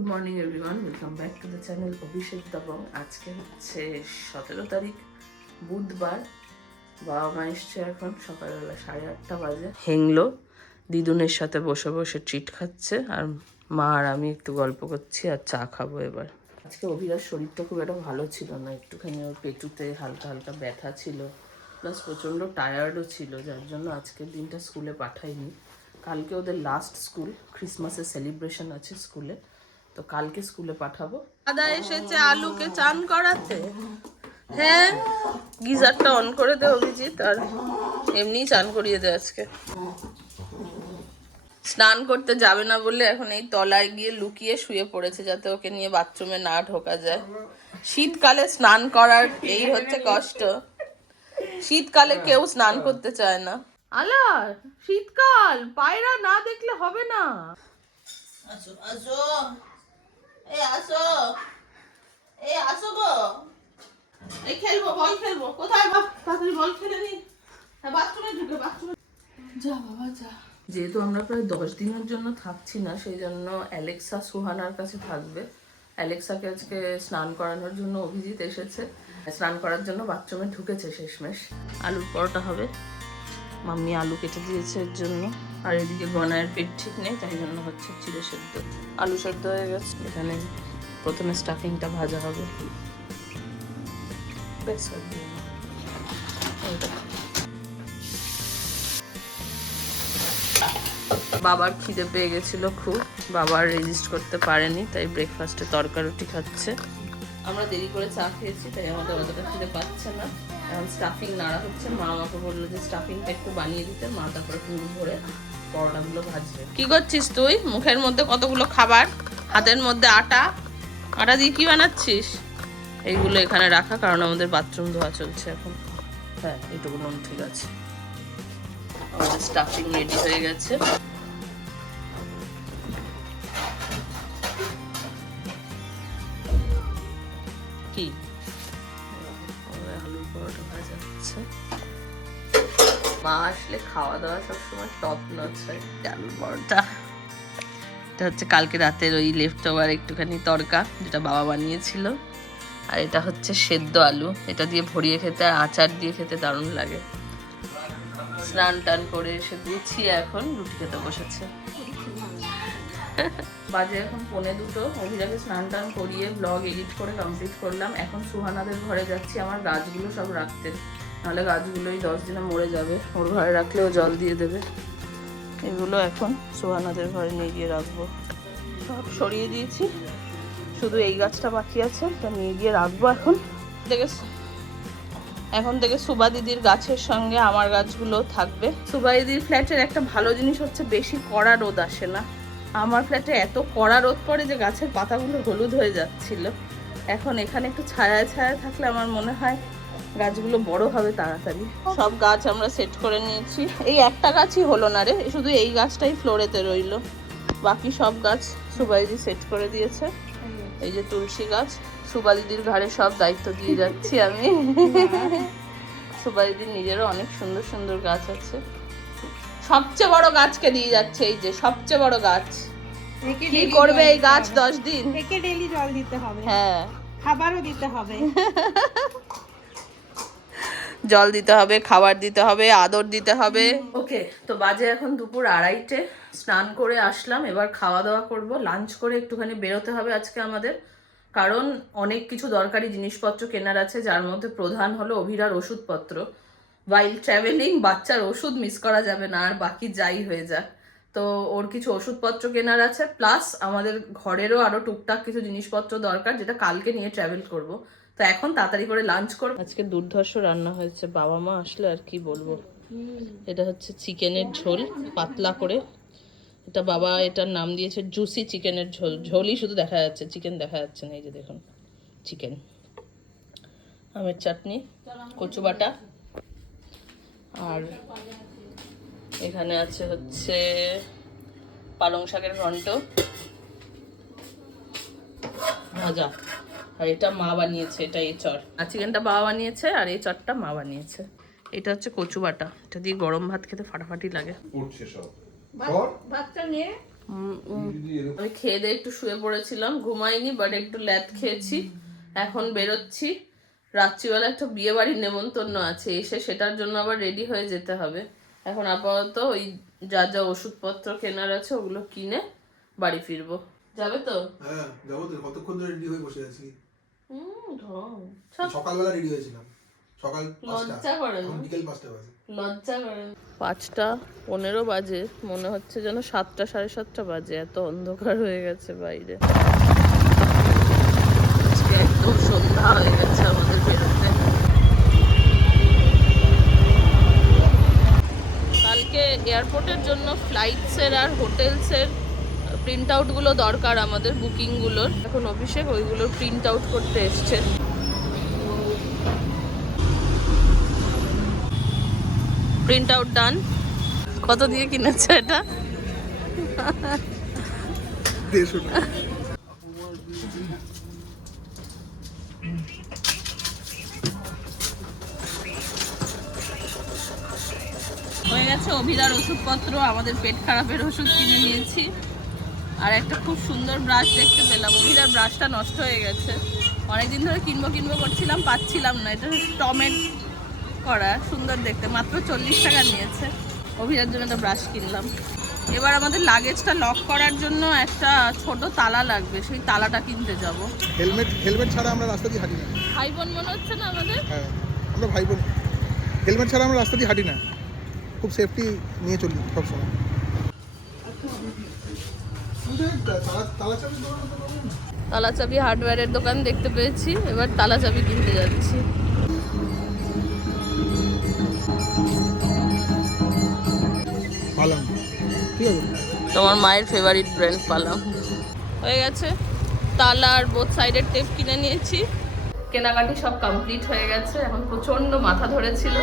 Good morning everyone, welcome back to the channel Abhishek Dabang. আজকে হচ্ছে 17 তারিখ বুধবার। বাবা মা এসছে এখন সকালবেলা 8:30 বাজে। হেংলো দিদুনের সাথে বসে বসে ট্রিট খাচ্ছে, আর মা আর আমি একটু গল্প করছি আর চা খাবো এবার। আজকে অভিরার শরীরটা খুব একটা ভালো ছিল না, একটুখানি ওর পেটুতে হালকা হালকা ব্যথা ছিল, প্লাস প্রচণ্ড টায়ার্ডও ছিল, যার জন্য আজকের দিনটা স্কুলে পাঠাইনি। কালকে ওদের লাস্ট স্কুল, ক্রিসমাসের সেলিব্রেশন আছে স্কুলে, তো কালকে স্কুলে পাঠাবো। দাদা এসেছে আলুকে চান করাতে। হ্যাঁ, গিজারটা অন করে দে অভিজিৎ, আর এমনি চান করিয়ে দে আজকে। স্নান করতে যাবে না বলে এখন এই তলায় গিয়ে লুকিয়ে শুয়ে পড়েছে, যাতে ওকে নিয়ে বাথরুমে না ঢোকা যায়। শীতকালে স্নান করার এই হচ্ছে কষ্ট, শীতকালে কেউ স্নান করতে চায় না। আলার শীতকাল, পায়রা না দেখলে হবে না। আসো আসো, এই আসো, এই আসো গো, এই খেলবো, বল খেলবো। কোথায় বাপ, তাড়াতাড়ি বল খেলে নি। হ্যাঁ, বাথরুমে ঢুকে, বাথরুমে যা বাবা যা। যেহেতু আমরা প্রায় 10 দিনের জন্য থাকছি না, সেই জন্য অ্যালেক্সা সুহানার কাছে থাকবে। অ্যালেক্সাকে আজকে স্নান করানোর জন্য অভিজিৎ এসেছে, স্নান করার জন্য বাথরুমে ঢুকেছে শেষমেশ। আলুর পরোটা হবে, মাম্মি আলু কেটে দিয়েছে এর জন্য। আর এদিকে গনায়ের পেট ঠিক নেই, তাই জন্য হচ্ছে চিড়ে সেদ্ধ। আলু সেদ্ধ হয়ে গেছে, এখানে প্রথমে স্টাফিংটা ভাজা হবে। বেশ বাবার খিদে পেয়ে গেছিল খুব, বাবার রেজিস্ট করতে পারেনি, তাই ব্রেকফাস্টে তরকা রুটি খাচ্ছে। আমরা দেরি করে চা খেয়েছি, তাই আমাদের অতটা খিদে পাচ্ছে না। এখন স্টাফিং নাড়া হচ্ছে, মা আমাকে বললো যে স্টাফিংটা একটু বানিয়ে দিতে, মা তারপরে পুরো ভরে পরোটাগুলো ভাজবে। কি করছিস তুই? মুখের মধ্যে কতগুলো খাবার, হাতের মধ্যে আটা, আটা দিয়ে কি বানাচ্ছিস? এইগুলো এখানে রাখা, কারণ আমাদের বাথরুম ধোয়া চলছে এখন। হ্যাঁ, এইটুকু নুন ঠিক আছে। আমাদের স্টাফিং রেডি হয়ে গেছে। কি আলুর পরোটা ভাজা হচ্ছে। মা আসলে খাওয়া দাওয়া সবসময় টপ নচ হয়। আলুর পরোটা, এটা হচ্ছে কালকে রাতের ওই লেফট ওভার একটুখানি তরকা, যেটা বাবা বানিয়েছিল। আর এটা হচ্ছে সেদ্ধ আলু, এটা দিয়ে ভরিয়ে খেতে আর আচার দিয়ে খেতে দারুণ লাগে। স্নান টান করে এসে গুছিয়ে এখন রুটি খেতে বসেছে। বাজে এখন 1:45। অভিরাকে স্নান টান করিয়ে ব্লগ এডিট করে কমপ্লিট করলাম। এখন সুহানাদের ঘরে যাচ্ছি আমার গাছগুলো সব রাখতে, নাহলে গাছগুলোই 10 দিনে মরে যাবে। ওর ঘরে রাখলেও জল দিয়ে দেবে। এগুলো এখন সুহানাদের ঘরে নিয়ে গিয়ে রাখবো। সব সরিয়ে দিয়েছি, শুধু এই গাছটা বাকি আছে, তা নিয়ে গিয়ে রাখবো। এখন থেকে সুবা দিদির গাছের সঙ্গে আমার গাছগুলো থাকবে। সুবা দিদির ফ্ল্যাটের একটা ভালো জিনিস হচ্ছে বেশি কড়া রোদ আসে না। আমার ফ্ল্যাটে এত কড়া রোদ পড়ে যে গাছের পাতাগুলো হলুদ হয়ে যাচ্ছিল। এখন এখানে একটু ছায়া ছায়া থাকলে আমার মনে হয় গাছগুলো বড় হবে তাড়াতাড়ি। সব গাছ আমরা সেট করে নিয়েছি। এই একটা গাছই হলো না রে, শুধু এই গাছটাই ফ্লোরেতে রইলো, বাকি সব গাছ সুবা দিদি সেট করে দিয়েছে। এই যে তুলসী গাছ, সুবা দিদির ঘাড়ে সব দায়িত্ব দিয়ে যাচ্ছি আমি। সুবা দিদির নিজেরও অনেক সুন্দর সুন্দর গাছ আছে। সবচেয়ে বড় গাছকে দিয়ে যাচ্ছে, এই যে সবচেয়ে বড় গাছ। কি করবে এই গাছ 10 দিন? একে ডেইলি জল দিতে হবে, হ্যাঁ, খাবারও দিতে হবে। জল দিতে হবে, খাবার দিতে হবে, আদর দিতে হবে। ওকে, তো বাজে এখন দুপুর 2:30। স্নান করে আসলাম, এবার খাওয়া দাওয়া করব। লাঞ্চ করে একটুখানি বেরোতে হবে আজকে আমাদের, কারণ অনেক কিছু দরকারি জিনিসপত্র কেনার আছে, যার মধ্যে প্রধান হলো অভিরার ওষুধপত্র। ওয়াইল ট্রাভেলিং বাচ্চার ওষুধ মিস করা যাবে না, আর বাকি যাই হয়ে যাক। তো ওর কিছু ওষুধপত্র কেনার আছে, প্লাস আমাদের ঘরেরও আরো টুকটাক কিছু জিনিসপত্র দরকার, যেটা কালকে নিয়ে ট্রাভেল করব। তো এখন তাড়াতাড়ি করে লাঞ্চ করব। আজকে দুর্ধর্ষ রান্না হয়েছে, বাবা মা আসলে আর কি বলবো। এটা হচ্ছে চিকেনের ঝোল, পাতলা করে। এটা বাবা এটার নাম দিয়েছে জুসি চিকেনের ঝোল। ঝোলই শুধু দেখা যাচ্ছে, চিকেন দেখা যাচ্ছে না। এই যে দেখুন চিকেন, আমের চাটনি, কচু বাটা, আর এখানে আছে হচ্ছে পালং শাকের ঘন্ট ভাজা। আর এটা মা বানিয়েছে, এটা এই চর। আর চিকেনটা বাবা বানিয়েছে, আর এই চরটা মা বানিয়েছে। এটা হচ্ছে কচু বাটা, এটা দিয়ে গরম ভাত খেতে ফাটাফাটি লাগে। বাচ্চা নিয়ে আমি খেয়ে দিয়ে একটু শুয়ে পড়েছিলাম, ঘুমাইনি, বাট একটু ল্যাদ খেয়েছি। এখন বেরোচ্ছি, রাত্রিবেলা একটা বিয়ে বাড়ির নেমন্তন্ন আছে, এসে সেটার জন্য আবার রেডি হয়ে যেতে হবে। এখন আপাতত ওই যা যা ওষুধপত্র কেনার আছে ওগুলো কিনে বাড়ি ফিরবো। যাবে তো? হ্যাঁ যাবো তো। কতক্ষণ ধরে রেডি হয়ে বসে আছি। সকালবেলা রেডি হয়েছিলাম, সকাল লজ্জা করে না? বিকেল 5টা বাজে। লজ্জা করে না? 5:15 বাজে, মনে হচ্ছে যেন 7টা 7:30 বাজে, এত অন্ধকার হয়ে গেছে বাইরে। আজকে একদম সন্ধ্যা হয়ে গেছে আমাদের বেরোতে। কালকে এয়ারপোর্টের জন্য ফ্লাইটসের আর হোটেলসের প্রিন্ট আউটগুলো দরকার আমাদের, বুকিংগুলোর। এখন অভিষেক ওইগুলোর প্রিন্ট আউট করতে এসছে। প্রিন্ট আউট ডান। কত দিয়ে কিনেছে এটা? 150 টাকা। হয়ে গেছে অভিরার ওষুধপত্র, আমাদের পেট খারাপের ওষুধ কিনে নিয়েছি। আর একটা খুব সুন্দর ব্রাশ দেখতে পেলাম, অভিরার ব্রাশটা নষ্ট হয়ে গেছে, অনেকদিন ধরে কিনবো কিনবো করছিলাম, পাচ্ছিলাম না। এটা টমেট করা, সুন্দর দেখতে, মাত্র 40 টাকা নিয়েছে। অভিরার জন্য একটা ব্রাশ কিনলাম। এবার আমাদের লাগেজটা লক করার জন্য একটা ছোট তালা লাগবে, সেই তালাটা কিনতে যাব। হেলমেট ছাড়া আমরা রাস্তা দিয়ে হাঁটি না। ভাই বোন মনে হচ্ছে না আমাদের? হ্যাঁ আমরা ভাই বোন, হেলমেট ছাড়া আমরা রাস্তা দিয়ে হাঁটি না, খুব সেফটি নিয়ে চলি সবসময়। তালা চাবি হার্ডওয়্যারের দোকান দেখতে পেয়েছি, এবার তালা চাবি কিনতে যাচ্ছি। পালাম, ঠিক আছে। তোমার মায়ের ফেভারিট ব্র্যান্ড পালাম। হয়ে গেছে, তালা আর বোথ সাইডের টেপ কিনে নিয়েছি। কেনাকাটি সব কমপ্লিট হয়ে গেছে। এখন প্রচণ্ড মাথা ধরেছিল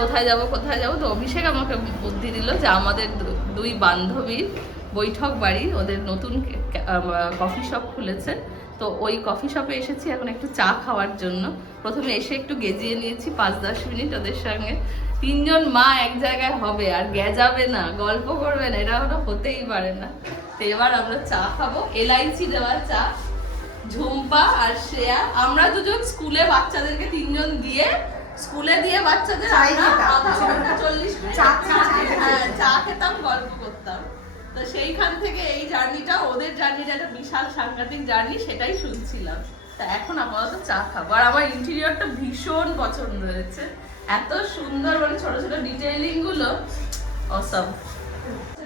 কোথায় যাব কোথায় যাব, তো অভিষেক আমাকে বুদ্ধি দিল যে আমাদের দুই বান্ধবীর বৈঠক বাড়ি, ওদের নতুন কফি শপ খুলেছে, তো ওই কফি শপে এসেছি এখন একটু চা খাওয়ার জন্য। প্রথমে এসে একটু গেজিয়ে নিয়েছি 5-10 মিনিট ওদের সঙ্গে। 3 জন মা এক জায়গায় হবে আর গেজাবে না, গল্প করবে না, এটা ওটা হতেই পারে না। তো এবার আমরা চা খাবো, এলাইচি দেওয়া চা। ঝুম্পা আর শ্রেয়া, আমরা দুজন স্কুলে বাচ্চাদেরকে 3 জন দিয়ে, স্কুলে দিয়ে বাচ্চাদের আমরা আধা ঘন্টা 40 মিনিট চা খেতাম, গল্প করতাম। তো সেইখান থেকে এই জার্নিটা, ওদের জার্নিটা একটা বিশাল সাংঘাতিক জার্নি, সেটাই শুনছিলাম। তা এখন আপাতত চা খাবো। আর আমার ইন্টেরিয়রটা ভীষণ পছন্দ হয়েছে, এত সুন্দর, মানে ছোট ছোট ডিটেইলিং গুলো অসম।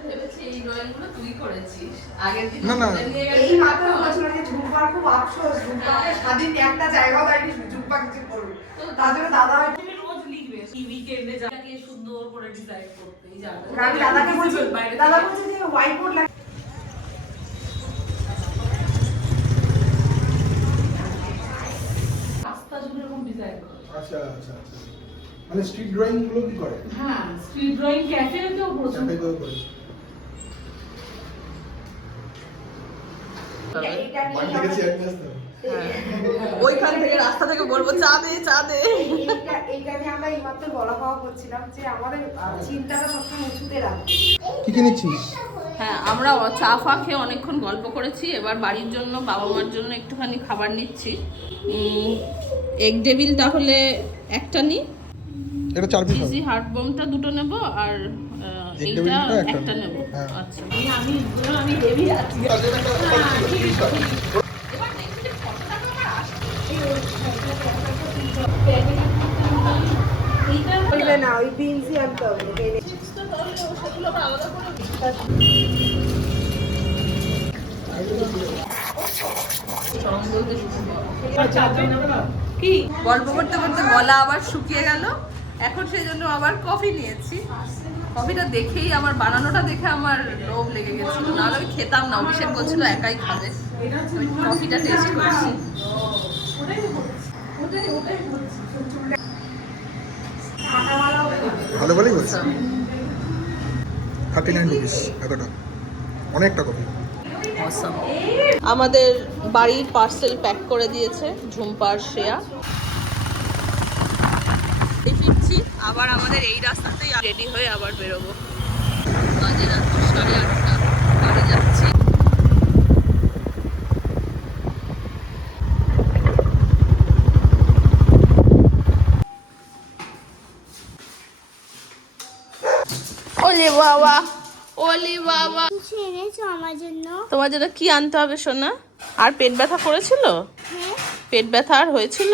ভেবেছি এই ড্রয়িং গুলো তুই করেছিস আগের দিন। না, না। এই মাত্র বলছিল যে ঝুম্পার খুব আফসোস, ঝুম্পাকে স্বাধীন একটা জায়গাও দেয়নি, ঝুম্পা কিছু করবে। তো তার জন্য দাদা হয়তো রোজ লিখবে এই উইকেন্ডে যাকে সুন্দর করে ডিজাইন করতে, এই জায়গা। আমি দাদাকে বলছি, দাদা বলছে যে হোয়াইট বোর্ড লাগে। রাস্তা জুড়ে এরকম ডিজাইন করে। আচ্ছা আচ্ছা আচ্ছা, মানে স্ট্রিট ড্রয়িং গুলো কি করে? হ্যাঁ, স্ট্রিট ড্রয়িং ক্যাফেতেও প্রচুর। ক্যাফেতেও করে। এটা বাড়ি নিয়ে থেকে চেয়ার নিয়ে আসতে হবে। ওইখান থেকে রাস্তা থেকে বলবো চা দে চা দে। এইটা নিয়ে আমরা এইমাত্র বলা পাওয়া করছিলাম যে আমাদের চিন্তাটা সবসময় উঁচুতে রাখবো। কি কি নিচ্ছিস? হ্যাঁ, আমরা চা ফা খেয়ে অনেকক্ষণ গল্প করেছি, এবার বাড়ির জন্য, বাবা মার জন্য একটুখানি খাবার নিচ্ছি। এগ ডেভিল তাহলে একটা নি, এটা 4 পিস হবে। চিজি হার্ট বোমটা 2টো নেব, আর Egg এইটা Devilটা একটা নেব। হ্যাঁ। আচ্ছা, আমি হেভি আছি। বলবে না, ওই বিনসই আনতে হবে। কি গল্প করতে করতে গলা আবার শুকিয়ে গেল, এখন সেই জন্য আবার কফি নিয়েছি। কফিটা দেখেই, আমার বানানোটা দেখে আমার লোভ লেগে গেছিল, নাহলে আমি খেতাম না। অভিষেক বলছিল একাই খাবে, আমি কফিটা টেস্ট করছি। ভালো ভালোই বলছি। 39 রুপিস, এতটা অনেকটা কফি। আমাদের বাড়ির পার্সেল প্যাক করে দিয়েছে ঝুম্পা আর শ্রেয়া। ফিরছি আবার আমাদের এই রাস্তাতেই, রেডি হয়ে আবার বেরোবো। বাজে রাত 8:30। বাড়ি যাচ্ছি। ওলে বাবা, ওলে বাবা, কিছু এনেছো আমার জন্য? তোমার জন্য কি আনতে হবে সোনা? আর পেট ব্যথা করেছিল? হ্যাঁ। পেট ব্যথা আর হয়েছিল?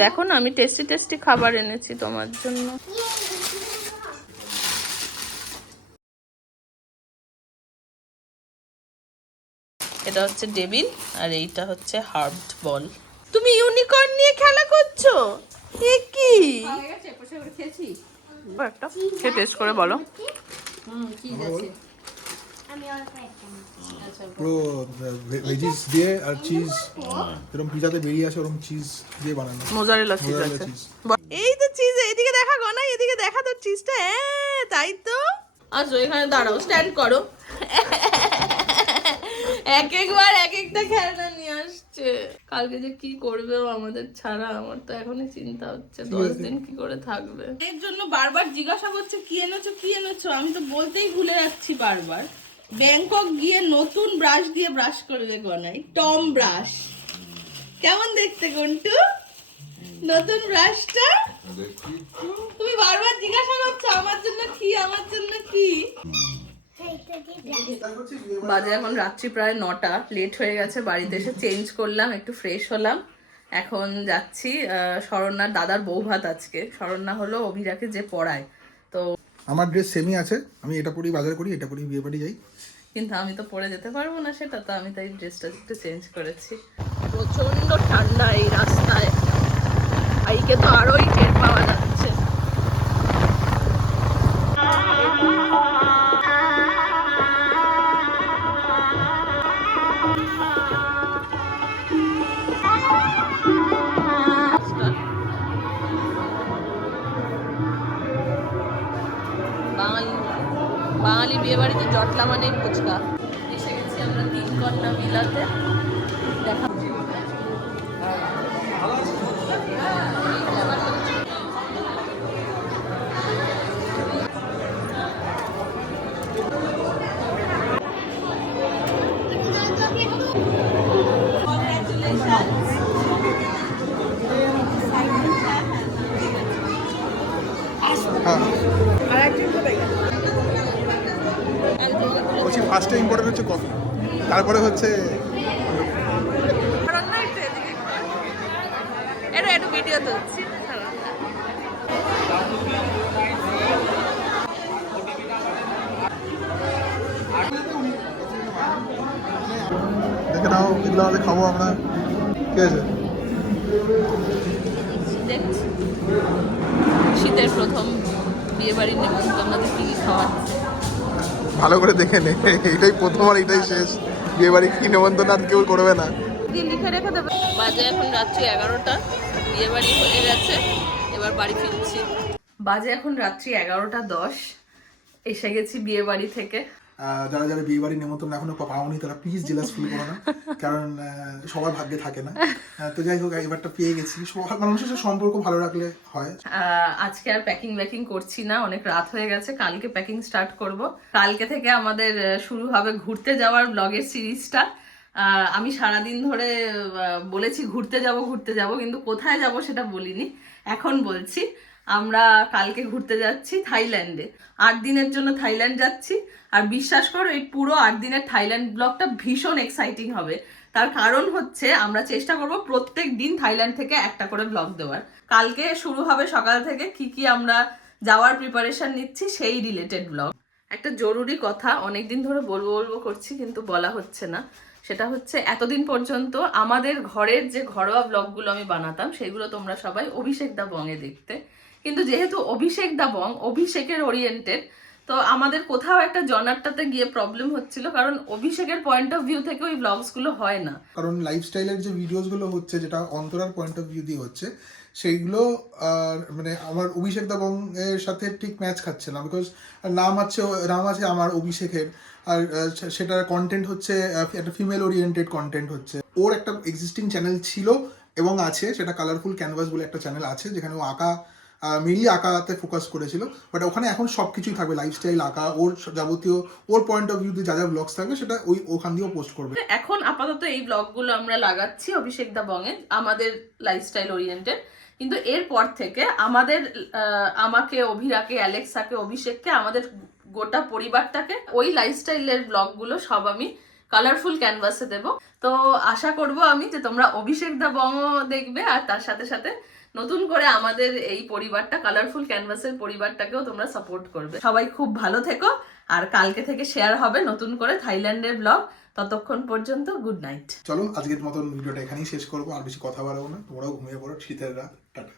দেখো না, আমি টেস্টি টেস্টি খাবার এনেছি তোমার জন্য। এটা হচ্ছে ডেভিল আর এইটা হচ্ছে হার্বড বল। তুমি ইউনিকর্ন নিয়ে খেলা করছো? এ কি? একটা খেয়ে টেস্ট করে বলো। আমি অল্প একটা নিচ্ছি। পুরো ভেজিস দিয়ে আর চিজ, এরকম পিজাতে বেরিয়ে আসে ওরকম চিজ দিয়ে বানানো। মোজারেলা চিজ মোজারেলা আছে। চিজ। এই তো চিজ, এদিকে দেখা গো না, এদিকে দেখা তোর চিজটা। হ্যাঁ তাই তো। আসো এখানে দাঁড়াও, স্ট্যান্ড করো। এক একবার এক একটা খেলনা নিয়ে আসছে। কালকে যে কি করবে ও আমাদের ছাড়া, আমার তো এখনই চিন্তা হচ্ছে 10 দিন কি করে থাকবে। এর জন্য বারবার জিজ্ঞাসা করছে কি এনেছো কি এনেছো, আমি তো বলতেই ভুলে যাচ্ছি বারবার। ব্যাংকক গিয়ে নতুন ব্রাশ দিয়ে ব্রাশ করবে গনাই, টম ব্রাশ। কেমন দেখতে গন্টু নতুন ব্রাশটা? তুমি বারবার জিজ্ঞাসা করছো আমার জন্য কি, আমার জন্য কি। বাজে এখন রাত্রি প্রায় 9টা, লেট হয়ে গেছে। বাড়িতে এসে চেঞ্জ করলাম, একটু ফ্রেশ হলাম। এখন যাচ্ছি শরণ্যার দাদার বউ ভাত আজকে। শরণ্যা হলো অভিরাকে যে পড়ায়, তো আমার ড্রেস সেমই আছে, আমি এটা পরেই বাজার করি, এটা পরেই বিয়ে বাড়ি যাই। কিন্তু আমি তো পরে যেতে পারবো না সেটা, তো আমি তাই ড্রেসটা একটু চেঞ্জ করেছি। প্রচন্ড ঠান্ডা এই রাস্তায়, আইকে তো আরোই টের পাওয়া যাচ্ছে। বাঙালি বিয়ে বাড়িতে জটলা মানেই ফুচকা। এসে গেছি আমরা 3 কন্যা বিলাতে। দেখা বলছি ফার্স্টে ইম্পর্টেন্ট হচ্ছে কফি, তারপরে হচ্ছে একটু ভিডিও তুলছি। দেখে নাও এগুলো আমাদের খাবো আমরা, ঠিক আছে? দেখছি শীতের প্রথম বিয়ে বাড়ির নেমন্তন্ন কি কি খাওয়াচ্ছে। ভালো করে দেখে নে, এইটাই প্রথম আর এইটাই শেষ। বিয়ে বাড়ি কি নেমন্তন্ন আর কেউ করবে না। লিখে রেখে দেবে। বাজে এখন রাত্রি 11টা, বিয়ে বাড়ি হয়ে গেছে, এবার বাড়ি ফিরছি। বাজে এখন রাত্রি 11টা 10, এসে গেছি বিয়ে বাড়ি থেকে। যারা যারা বিয়ে বাড়ির নেমন্তন্ন এখনো পাওনি তারা প্লিজ জেলাস ফিল করো না, কারণ সবার ভাগ্যে থাকে না। তো যাই হোক, এবারটা পেয়ে গেছি। মানুষের সাথে সম্পর্ক ভালো রাখলে হয়। আজকে আর প্যাকিং করছি না, অনেক রাত হয়ে গেছে। কালকে প্যাকিং স্টার্ট করব। কালকে থেকে আমাদের শুরু হবে ঘুরতে যাওয়ার ব্লগের সিরিজটা। আমি সারাদিন ধরে বলেছি ঘুরতে যাব, কিন্তু কোথায় যাব সেটা বলিনি, এখন বলছি। আমরা কালকে ঘুরতে যাচ্ছি থাইল্যান্ডে। 8 দিনের জন্য থাইল্যান্ড যাচ্ছি। আর বিশ্বাস করো, এই পুরো 8 দিনের থাইল্যান্ড ব্লগটা ভীষণ এক্সাইটিং হবে। তার কারণ হচ্ছে আমরা চেষ্টা করব প্রত্যেক দিন থাইল্যান্ড থেকে একটা করে ব্লগ দেওয়ার। কালকে শুরু হবে সকাল থেকে কি কি আমরা যাওয়ার প্রিপারেশন নিচ্ছি সেই রিলেটেড ব্লগ। একটা জরুরি কথা অনেকদিন ধরে বলবো করছি, কিন্তু বলা হচ্ছে না। সেটা হচ্ছে এতদিন পর্যন্ত আমাদের ঘরের যে ঘরোয়া ব্লগগুলো আমি বানাতাম সেগুলো তোমরা সবাই অভিষেক দা বং এ দেখতে, কিন্তু যেহেতু অভিষেক দা বং অভিষেকের ওরিয়েন্টেড, তো আমাদের কোথাও একটা জনারটাতে গিয়ে প্রবলেম হচ্ছিল, কারণ অভিষেকের পয়েন্ট অফ ভিউ থেকে ওই ব্লগসগুলো হয় না। কারণ লাইফস্টাইলের যে ভিডিওসগুলো হচ্ছে, যেটা অন্তরার পয়েন্ট অফ ভিউ দিয়ে হচ্ছে, সেইগুলো মানে আমার অভিষেক দা বং এর সাথে ঠিক ম্যাচ খাচ্ছে না। বিকজ নাম আছে আমার অভিষেকের, আর সেটার কন্টেন্ট হচ্ছে একটা ফিমেল ওরিয়েন্টেড কন্টেন্ট হচ্ছে। ওর একটা এক্সিস্টিং চ্যানেল ছিল এবং আছে, সেটা কালারফুল ক্যানভাস বলে একটা চ্যানেল আছে, যেখানে ও আঁকা মেনলি আঁকাতে ফোকাস করেছিল, বাট ওখানে এখন সব কিছুই থাকবে, লাইফস্টাইল, আঁকা, ওর যাবতীয় ওর পয়েন্ট অফ ভিউতে যা যা ব্লগস থাকবে সেটা ওখান দিয়েও পোস্ট করবে। এখন আপাতত এই ব্লগগুলো আমরা লাগাচ্ছি অভিষেক দা বঙে, আমাদের লাইফস্টাইল ওরিয়েন্টেড, কিন্তু এরপর থেকে আমাকে, অভিরাকে, অ্যালেক্সাকে, অভিষেককে, আমাদের গোটা পরিবারটাকে ওই লাইফস্টাইলের ব্লগগুলো সব আমি কালারফুল ক্যানভাসে দেব। তো আশা করব আমি যে তোমরা অভিষেক দা বঙ দেখবে, আর তার সাথে সাথে নতুন করে আমাদের এই পরিবারটা, কালারফুল ক্যানভাসের পরিবারটাকেও তোমরা সাপোর্ট করবে। সবাই খুব ভালো থেকো, আর কালকে থেকে শেয়ার হবে নতুন করে থাইল্যান্ডের ব্লগ। ততক্ষণ পর্যন্ত গুড নাইট। চলো আজকের মতন ভিডিওটা এখানেই শেষ করবো, আর বেশি কথা বাড়াবো না, তোমরাও ঘুমিয়ে পড়ো, শীতের রাত, টাটা।